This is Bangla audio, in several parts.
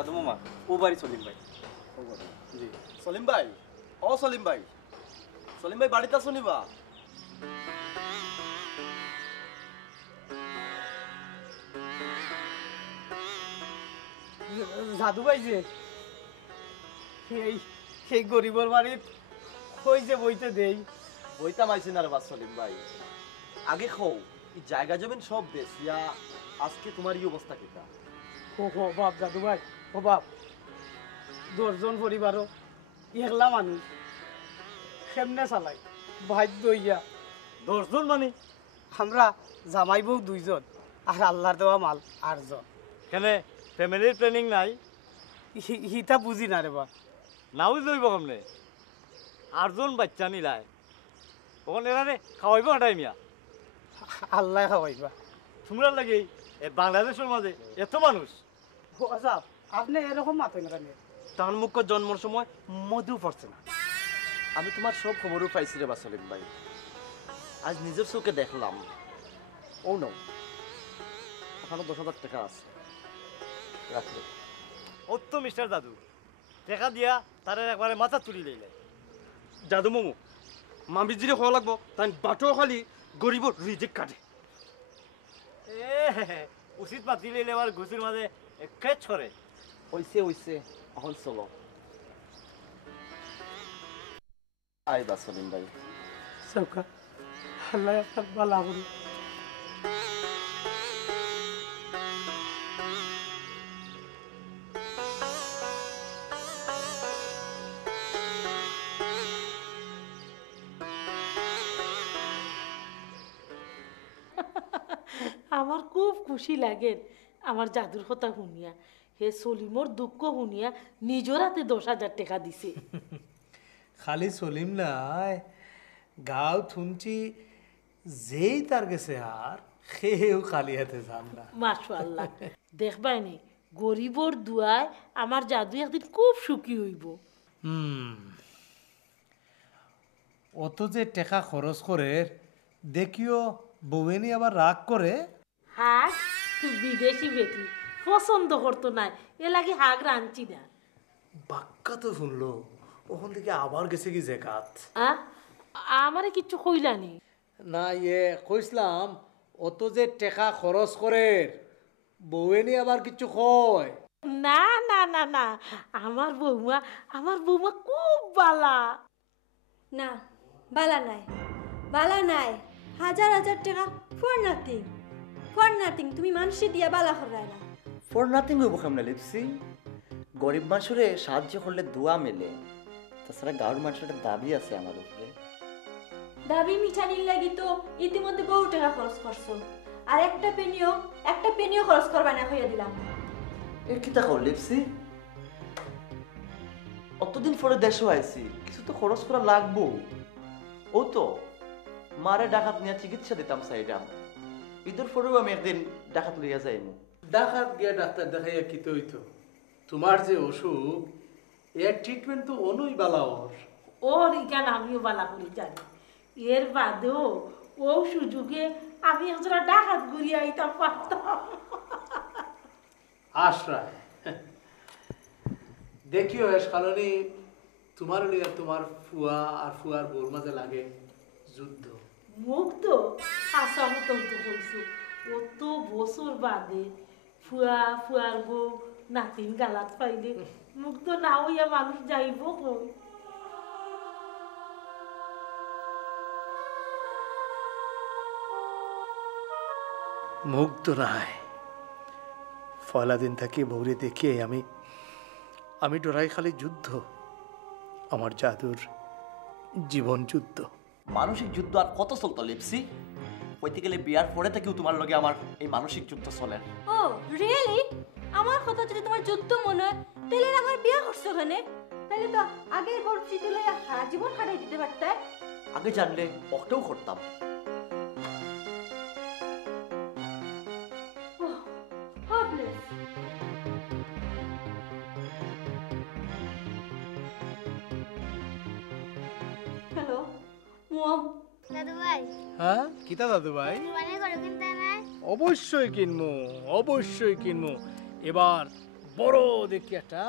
দাদু মামা ও বাড়ি সলিম ভাই। জি সলিম ভাই, ও সলিম ভাই, সলিম ভাই বাড়িতে আছো নিবা? জাদু ভাই যে এই সেই গরিবর বাড়িত কই যে বইতে দেই। বইতা মাইছি না রে বা সলিম ভাই, আগে খৌ এই জায়গা জমিন সব বেচিয়া আজকে তোমার এই অবস্থা কিটা? ও বাপ জাদু ভাই, ও বাপ 10 জন পরিবারও একলা মানুষ কেমনে চালাই বাধ্য হইয়া। 10 জন মানে আমরা জামাই বউ 2 জন আর আল্লাহর দেওয়া মাল 8 জন। কেনে ফ্যামিলির প্ল্যানিং নাই? হিতা বুঝি না রে বা। নাও লইব কেমনে? 8 জন বাচ্চা নিলায় ওখানে এরারে খাওয়াইব হাঁটাই মিয়া? আল্লাহ খাওয়াইবা। তোমরা লাগে বাংলাদেশের মাঝে এত মানুষ, ও আচ্ছা আপনি এরকম মাতেন কেন? তার মুখ জন্মর সময় মধু পড়ছে না। আমি তোমার সব খবরও পাইছি রে বা সলিম ভাই, আজ নিজের চোখে দেখলাম। ও নাও ওখানে 10,000 টাকা আছে, রাখলো। ও তো মিস্টার দাদু টাকা দিয়া তার একবারে মাথা তুলি লইলে। দাদু মামু মামি যদি হওয়া লাগবো তাই বাটো খালি গরিবর রিজেক্ট কাটে। উচিত মাতি লইলে আবার ঘুষির মাঝে খেত ছড়ে। ওইসে এখন চলো। আই বা সলিম ভাই, চৌকা আল্লাহ একটা বালা করি। আমার খুব খুশি লাগে আমার জাদুর কথা শুনিয়া। হে সলিমর দুঃখ শুনিয়া নিজের হাতে 10,000 টাকা দিছে। খালি সলিম নাই, গাঁও থুনছি যেই তার গেছে আর সেও খালি হাতে যান না। মাশাআল্লাহ দেখবাইনি গরিবর দুয়ায় আমার জাদু একদিন খুব সুখী হইব। অত যে টাকা খরচ করে দেখিও বউয়েনি আবার রাগ করে। হাক বিদেশি বেটি পছন্দ করতো না, এ লাগে হাক রাঁধছি না। বাক্কা তো শুনলো ওখান থেকে আবার গেছে কি জেকাত। আমারে কিচ্ছু কইলানি না কইসলাম অত যে টাকা খরচ করে বউয়েনি আবার কিছু কয়? না না না না, আমার বৌমা খুব বালা। না বালা নাই, বালা নাই। হাজার হাজার টাকা ফর নাথিং তুমি মানুষে দিয়া বালা করায় না। ফর নাথিং হইব কেমনে লিপসি? গরিব মানুষরে সাহায্য করলে দোয়া মেলে, তাছাড়া গাঁর মানুষের দাবি আছে আমার উপরে। দাবি মিঠানির লাগি তো ইতিমধ্যে বহু টাকা খরচ করছো, আর একটা পেনিও খরচ করবা না হইয়া দিলাম। এর কি তা কর লিপসি? অতদিন পরে দেশও আইছি, কিছু তো খরচ করা লাগবো। ও তো মারে ডাকাত নিয়ে চিকিৎসা দিতাম সাইডাম, ঈদের পরেও আমি একদিন ডাকাত লইয়া যাইমু। ডাকাত গিয়া ডাক্তার দেখাইয়া কি তো হইতো? তোমার যে অসুখ এর ট্রিটমেন্ট তো অনুই বালা ওর ইগান আমিও বালা করে জানি। এর বাদেও ও সুযোগে আমি একজোড়া ডাকাত ঘুরিয়ে আইতাম পারতাম। আশ্রয় দেখিও এস কারণে তোমার লিয়া তোমার ফুয়া আর ফুয়ার বোর মাঝে লাগে যুদ্ধ। মুখ তো আসাম তো কইছো অত বছর বাদে ফুয়ার বউ নাতিন গালাত পাইলে মুখ তো না হইয়া মানুষ যাইব কই? মুখ তো নাই। পয়লা দিন থাকি বৌরে দেখিয়ে আমি ডরাই খালি যুদ্ধ, আমার জাদুর জীবন যুদ্ধ। মানসিক যুদ্ধ আর কত চলতো লিপসি? কইতে গেলে বিয়ার পরে থেকেও তোমার লগে আমার এই মানসিক যুদ্ধ চলে। ও রিয়েলি? আমার কথা যদি তোমার যুদ্ধ মনে হয় তাহলে আমার বিয়া করছো কেন? তাহলে তো আগের পরিচিতি লইয়া সারা জীবন কাটাই দিতে পারতে। আগে জানলে ওটাও করতাম। হ্যালো মম। দাদু ভাই, হ্যাঁ কিতা দাদু ভাই? কুরবানির গরু কিনতে নাই? অবশ্যই কিনবো, অবশ্যই কিনবো। এবার বড় দেখি একটা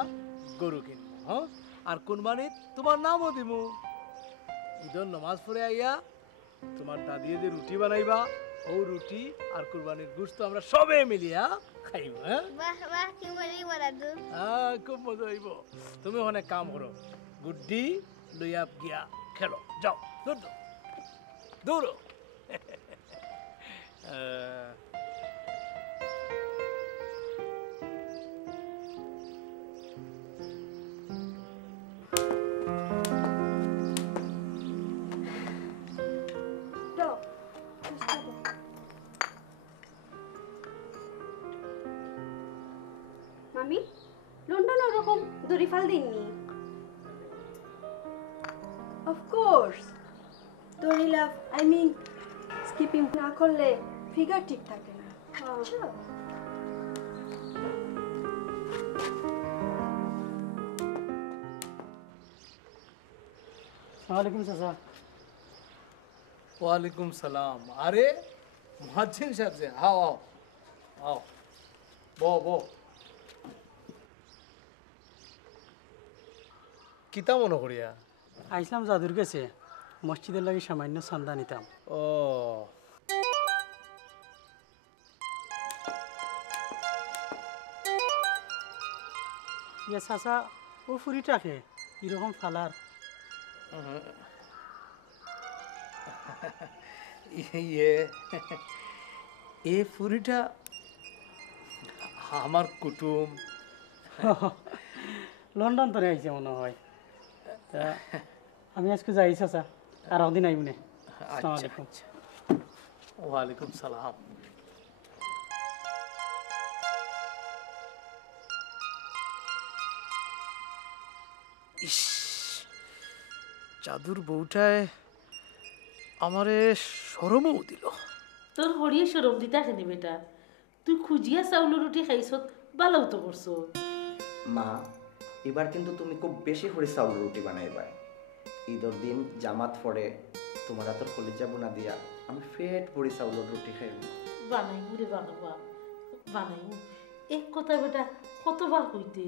গরু কিনবো, হ্যাঁ? আর কুরবানির তোমার নামও দিব। ঈদের নামাজ পড়ে আইয়া তোমার দাদিয়ে যে রুটি বানাইবা, ও রুটি আর কুরবানির গোশত আমরা সবে মিলিয়া খাইব। হ্যাঁ, বাহ বাহ কি মজা দাদু। খুব মজা হইব। তুমি অনেক কাম করো, গুড্ডি লইয়া গিয়া খেলো, যাও দূর দূর দূর। মামি লন্ডন ওরকম দড়ি ফাল দিননি? অফকোর্স দড়ি লাভ, আই মিন স্কিপিং না করলে ফিগার ঠিক থাকে না। ওয়ালাইকুম চাচা। ওয়ালাইকুম সালাম। আরে মহাজিন সাহেব যে, আও আও আও, বো বো। কিতা মনে করিয়া? আইসলাম জাদুর কাছে, মসজিদের লাগে সামান্য চান্দা নিতাম। ও ইয়ে চাচা, ও ফুরিটাকে এরকম ফালার? ইয়ে, এ ফুরিটা আমার কুটুম। লন্ডন তোরে আইছে মনে হয়। তা আমি আজকে যাই চাচা, আর একদিন আইব নে। আসসালামু আলাইকুম। ওয়ালাইকুম সালাম। ইস, জাদুর বউটায় আমারে শরমও দিল। তোর হরিয়ে সরম দিতে আসেনি বেটা, তুই খুঁজিয়া চাউল রুটি খাইছত, বালাও তো করছো। মা, এবার কিন্তু তুমি খুব বেশি করে চাউল রুটি বানাইবা। ঈদের দিন জামাত পড়ে তোমার হাতের কলিজা বোনা দিয়া আমি ফেট ভরি চাউলের রুটি খাইব। বানাইমু রে বাবা, বানাইমু। এক কথা বেটা কতবার কইতে।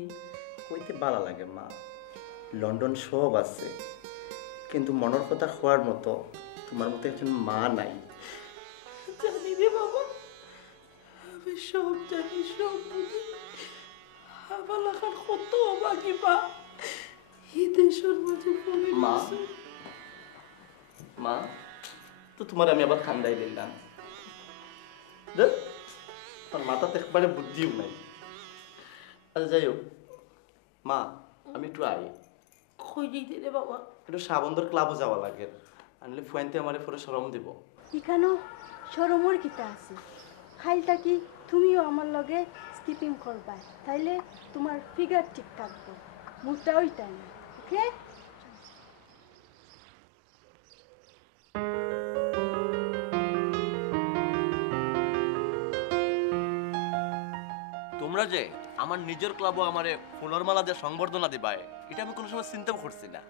কইতে ভালো লাগে মা, লন্ডন সব আছে, কিন্তু মনের কথা খোয়ার মতো তোমার মতো একজন মা নাই। জানি রে বাবা, আমি সব জানি, সব বুঝি। আমার লাখার কত বাকিবা এই দেশের মাঝে পড়ে মা, গেছে। মা তো তোমার আমি আবার ঠান্ডাই দিলাম। দেখ তোর মাথাতে একবারে বুদ্ধিও নাই। আচ্ছা যাই হোক মা, আমি একটু আই, কই দিতে রে বাবা। একটু সাবন্দর ক্লাবও যাওয়া লাগে, আনলে ফুয়াইতে আমার পরে শরম দিব। এখানো সরমর কিতা আছে? খাইলটা কি তুমিও আমার লগে স্কিপিং করবা, তাইলে তোমার ফিগার ঠিক থাকবো, মুখটা ওইটাই না। ওকে? তোমরা যে আমার নিজের ক্লাবও আমারে ফুলের মালা দিয়ে সংবর্ধনা দিবাই, এটা আমি কোনো সময় চিন্তা করছি না।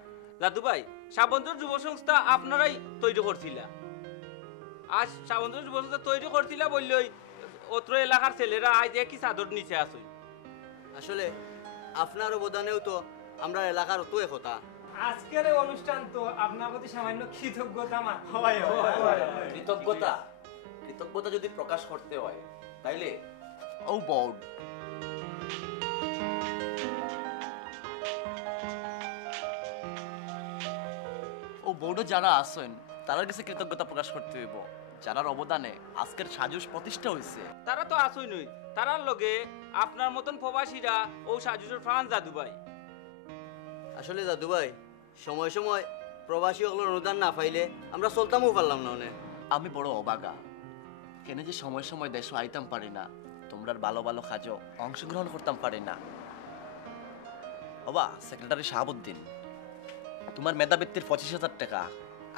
দাদু ভাই, সাবন্তর যুব সংস্থা আপনারাই তৈরি করছিলা। আজ সাবন্তর যুব সংস্থা তৈরি করছিলা বললই অত্র এলাকার ছেলেরা আজ একই চাদর নিচে আসুই। আসলে আপনার অবদানেও তো আমরা এলাকার অত একতা। আজকের এই অনুষ্ঠান তো আপনার প্রতি সামান্য কৃতজ্ঞতা হয়। কৃতজ্ঞতা কৃতজ্ঞতা যদি প্রকাশ করতে হয় তাইলে ও বোর্ড ও বোর্ডে যারা আছেন তাদের কাছে কৃতজ্ঞতা প্রকাশ করতে হইব, যারার অবদানে আজকের সাজুস প্রতিষ্ঠা হয়েছে। তারা তো আসুই নই, তারার লগে আপনার মতন প্রবাসীরা ও সাজুজোর ফ্রান্স দাদু ভাই। আসলে দাদু ভাই, সময় সময় প্রবাসী ওগুলোর অনুদান না পাইলে আমরা চলতামও পারলাম না। আমি বড় অবাগা, কেন যে সময় সময় দেশ আইতাম পারি না, তোমরা ভালো ভালো কাজও অংশগ্রহণ করতাম পারি না। বাবা সেক্রেটারি শাহাবুদ্দিন, তোমার মেধাবৃত্তির 25,000 টাকা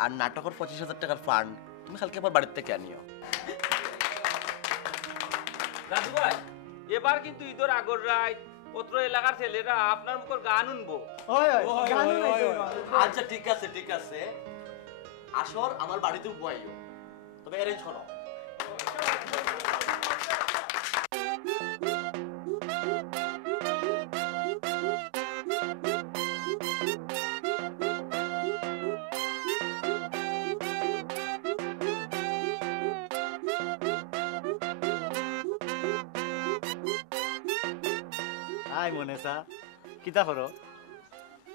আর নাটকের 25,000 টাকার ফান্ড তুমি কালকে আবার বাড়ির থেকে আনিও। দাদু ভাই, এবার কিন্তু ঈদের আগর রাত অত্র এলাকার ছেলেরা আপনার মুখর গান শুনবো। আচ্ছা ঠিক আছে ঠিক আছে, আসর আমার বাড়িতে বয়াইও, তবে অ্যারেঞ্জ করো। হাই মনেসা কিতা করো?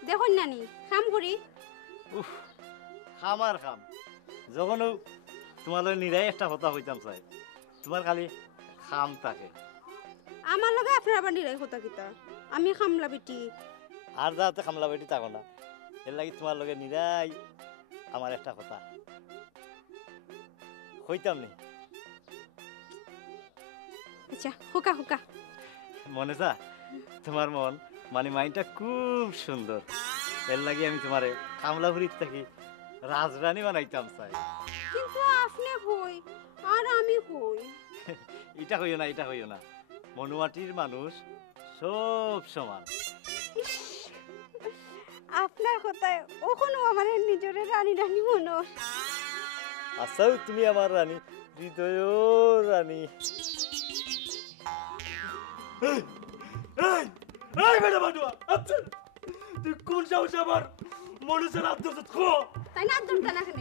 দেখুন নানি কাম করি। উফ খাম আর খাম, যখন তোমার নিরাই একটা কথা হইতাম চাই, তোমার খালি খাম থাকে। আমার লগে আপনার আবার নিরাই কথা কিতা? আমি খামলা বেটি। আর যাতে খামলা বেটি থাকো না, এর লাগি তোমার লগে নিরাই আমার একটা কথা হইতাম নি। আচ্ছা হুকা হুকা। মনেসা তোমার মন মানে মাইন্ডটা খুব সুন্দর, এর লাগি আমি তোমারে কামলাপুরীর থাকি রাজরানী বানাইতাম চাই। কিন্তু আপনি হই আর আমি হই। এটা হইও না, এটা হইও না, মনুমাটির মানুষ সব সমান। আপনার কথায় ওখানে আমার নিজের রানী রানী মনে হয়। আচ্ছা তুমি আমার রানী, হৃদয় রানী। আচ্ছা তুই কোন সাহসে আমার মনুষ্যের হাত ধরছ? তাই না ধরতে না কেন?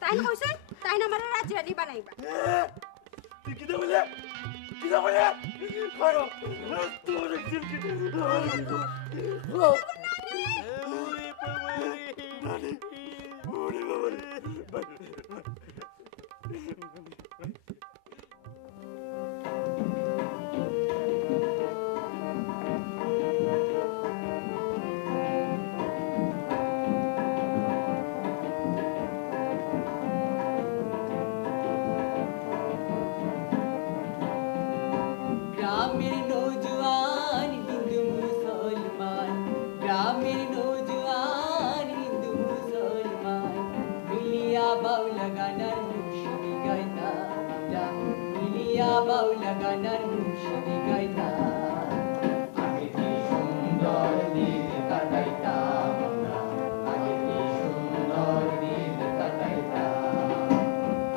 তাই না কইছেন তাই না আমার রাজি রানী বানাইবা। তুই কিটা বলে কিটা বলে করো তোর একদিন গ্রামের নৌজওয়ান হিন্দু মুসলমান, গ্রামের নৌজওয়ান হিন্দু মুসলমান, মিলিয়া বাউলা গানার মুর্শিদি গাইতাম আমরা, মিলিয়া বাউলা গানার মুর্শিদি গাইতাম। আগে কি সুন্দর দিন কাটাইতাম আমরা, আগে কি সুন্দর দিন কাটাইতাম,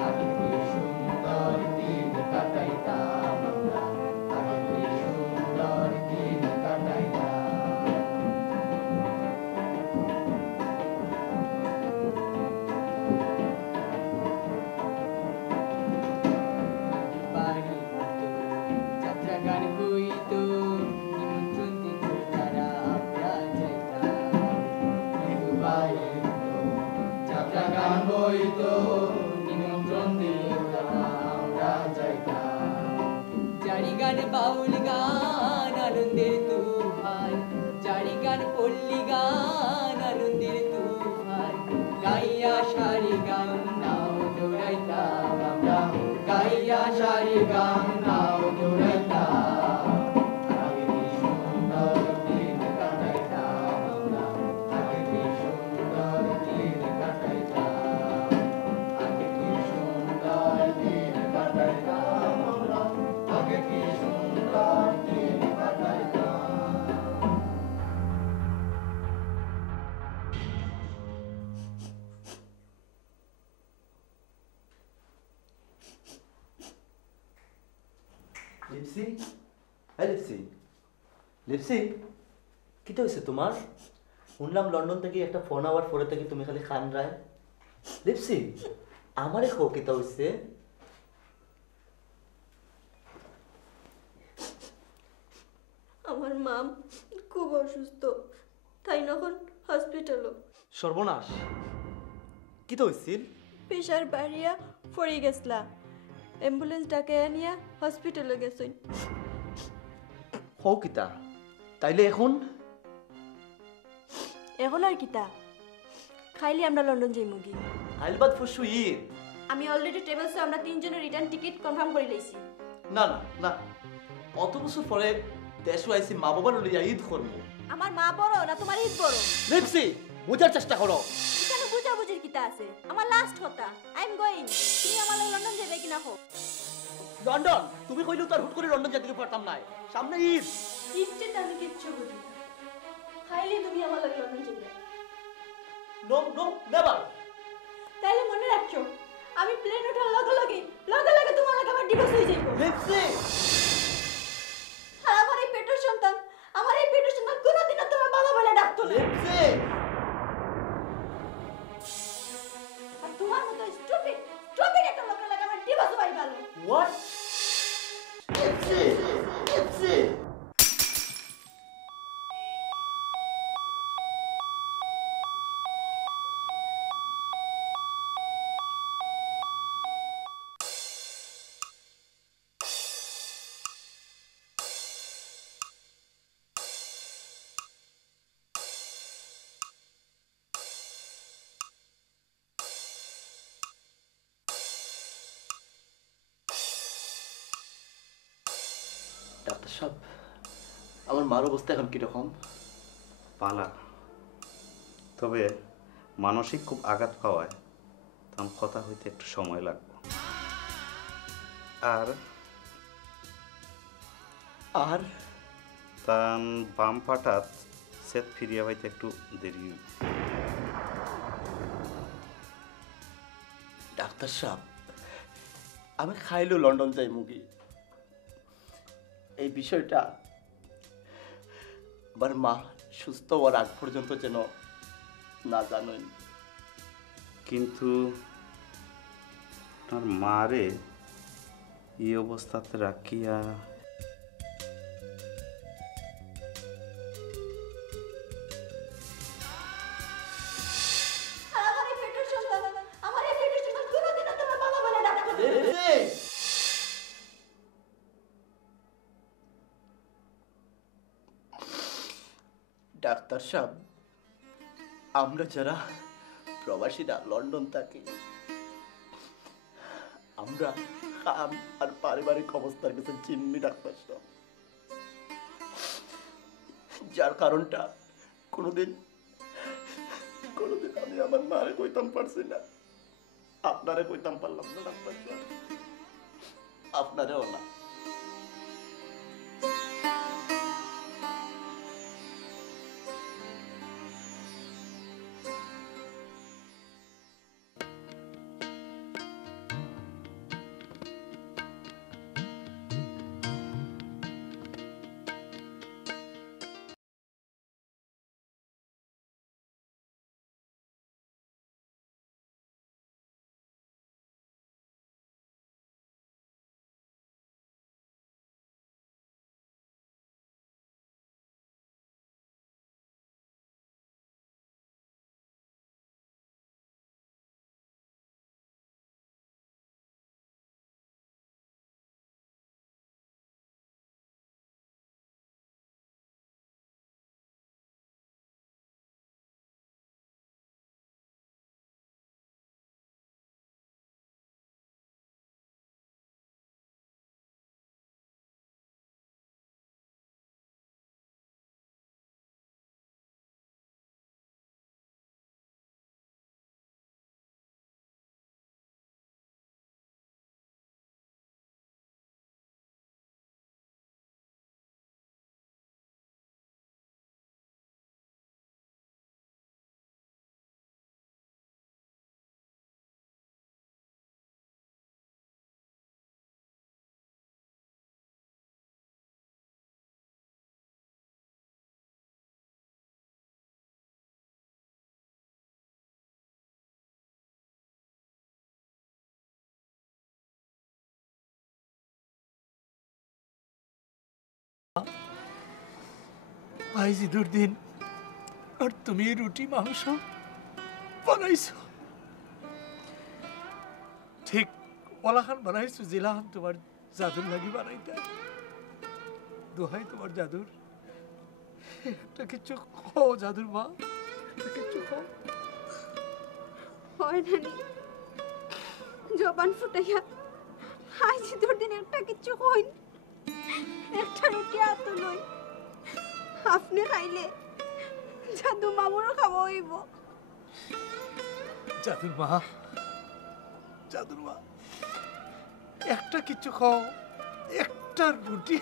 আগে কি সুন্দর দিন কাটাইতাম আমরা, আগে কি সুন্দর দিন কাটাইতাম। বাড়ি হতো, যাত্রা গান হইতো, নিমন্ত্রণ দিত তারা আমরা যাইতাম। বাড়ি হতো, যাত্রা গান হইতো, নিমন্ত্রণ দিত তারা আমরা যাইতাম। জারি গান বাউল গান আনন্দের তুফান, জারি গান পল্লী গান আনন্দের তুফান, গাইয়া সারি গান নাও দৌড়াইতাম আমরা, গাইয়া সারি গান নাও দৌড়াইতাম। আগে কি সুন্দর দিন কাটাইতাম আমরা, আগে কি সুন্দর দিন কাটাইতাম, আগে কি সুন্দর দিন কাটাইতাম আমরা, আগে কি সুন্দর দিন কাটাইতাম। লিপসি, হ্যাঁ লিপসি, লিপসি কিটা হয়েছে তোমার? শুনলাম লন্ডন থেকে একটা ফোন আওয়ার পরে থেকে তুমি খালি খান রায়। লিপসি আমারে খো কিটা হয়েছে? আমার মা খুব অসুস্থ, তাই নখন হসপিটালও। সর্বনাশ, কিটা হয়েছিল? প্রেশার বাড়িয়া পড়ে গেছলা, অ্যাম্বুলেন্স ডাকে আনিয়া হসপিটালে গেছইন। হো কিটা তাইলে এখন? এখন আর কিতা, খাইলে আমরা লন্ডন যাইমুগি। আইলবাদ পরশু ঈদ। আমি অলরেডি ট্রাভেলসে আমরা তিনজনের রিটার্ন টিকিট কনফার্ম করে লইছি। না না না, অত বছর পরে দেশে আইসি মা বাবার লইয়া ঈদ করবো। আমার মা বড় না তোমার ঈদ বড়? লিপসি বোঝার চেষ্টা করো। এখানে বুঝাবুঝির কিতা আছে? আমার লাস্ট কথা, আই এম গোইং। তুমি আমার লাগে লন্ডন যাবে কিনা হো? লন্ডন তুমি কইলেও তো আর হুট করে লন্ডন যেতে পারতাম না, সামনে ঈদ। ঈদটা আমি কিচ্ছু বুঝি না, খাইলে তুমি আমার লাগে লন্ডন যাবে। No no never. তাইলে মনে রাখছো, আমি প্লেন ওঠার লগে লগে তোমার লাগে আমার ডিভোর্স হয়ে যাইব। লিপসি আর আমার এই পেটের সন্তান, আমার এই পেটের সন্তান কোনোদিনও তোমার বাবা বলে ডাকতো না। লিপসি আর তোমার মতো স্টুপিড একটা লোকের লাগে আমার ডিভোর্স হয়ে গেল। হোয়াট? লিপসি লিপসি ডাক্তার সাহেব, আমার মার অবস্থা এখন কিরকম? পালা, তবে মানসিক খুব আঘাত পাওয়ায় তখন কথা হইতে একটু সময় লাগবে। আর আর তান বাম পাটাত সেত ফিরিয়া হইতে একটু দেরি। ডাক্তার সাহেব, আমি খাইলো লন্ডন যাই মুগি, এই বিষয়টা আমার মা সুস্থ হওয়ার আগ পর্যন্ত যেন না জানেন। কিন্তু আপনার মারে এই অবস্থাতে রাখিয়া ডাক্তার সাহেব, আমরা যারা প্রবাসীরা লন্ডন থাকি, আমরা কাম আর পারিবারিক অবস্থার কিছু চিনি ডাক্তার সাহেব, যার কারণটা কোনোদিন আমি আমার মারে কইতাম পারছি না, আপনারে কইতাম পারলাম না ডাক্তার সাহেব, আপনারেও না। আজ ঈদের দিন আর তুমি রুটি মাংস বানাইছো, ঠিক ওলাখান বানাইছো জিলাখান তোমার জাদুর লাগি বানাইতে। দোহাই তোমার জাদুর, একটা কিছু খাও জাদুর মা, একটা কিছু খাও। হয় নানি, জবান ফুটাইয়া আজ ঈদের দিন একটা কিচ্ছু হইন, একটা রুটি আতো লই, আপনি খাইলে জাদু মামুরও খাওয়া হইব। জাদুর মা, জাদুর মা, একটা কিচ্ছু খাও, একটা রুটি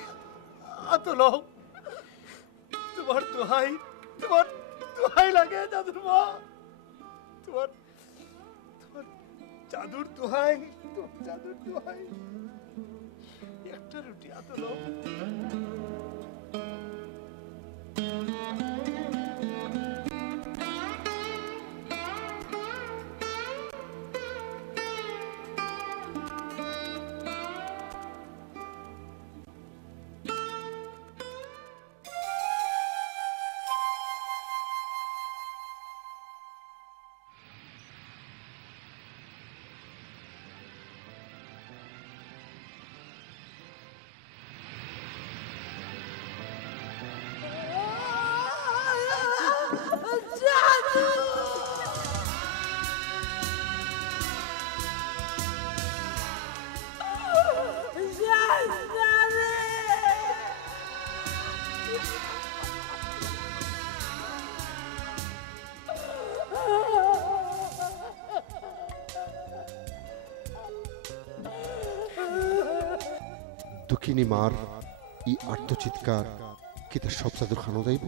আতো লও, তোমার দোহাই, তোমার দোহাই লাগে জাদুর মা, তোমার তোমার জাদুর দোহাই, তোমার জাদুর দোহাই, একটা রুটি আতো লও। দুঃখিনী মার ই আর্তচিৎকার কি তার সব চাদর খানো যাইব